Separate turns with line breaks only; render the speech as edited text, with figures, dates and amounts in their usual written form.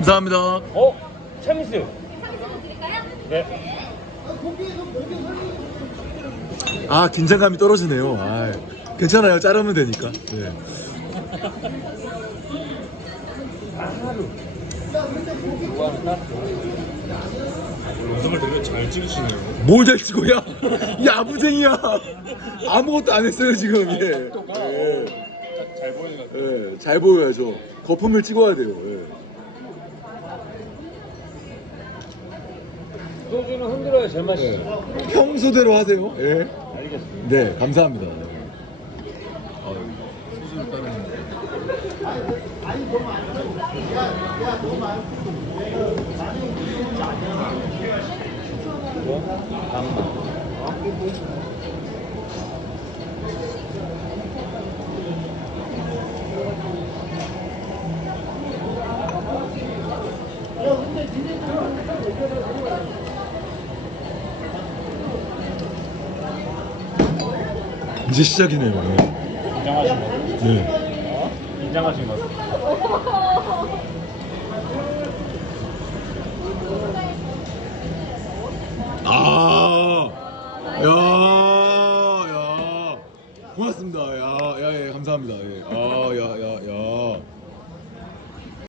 감사합니다.
참이슬.
드릴까요?
네.
아, 긴장감이 떨어지네요. 아, 괜찮아요. 자르면 되니까. 네.
영상을 되게 잘 찍으시네요.
뭘 잘 찍어, 야! 야무쟁이야! 아무것도 안 했어요, 지금. 예.
잘 보이는 것
예, 잘 보여야죠. 거품을 찍어야 돼요. 예.
소주는 흔들어야 제맛이죠.
평소대로 하세요. 예.
알겠습니다.
네, 감사합니다. 소주를 따르는 이제 시작이네요.
긴장하신 거.
네.
긴장하신 거.
아, 야, 고맙습니다. 야, 예, 감사합니다. 예. 아, 야.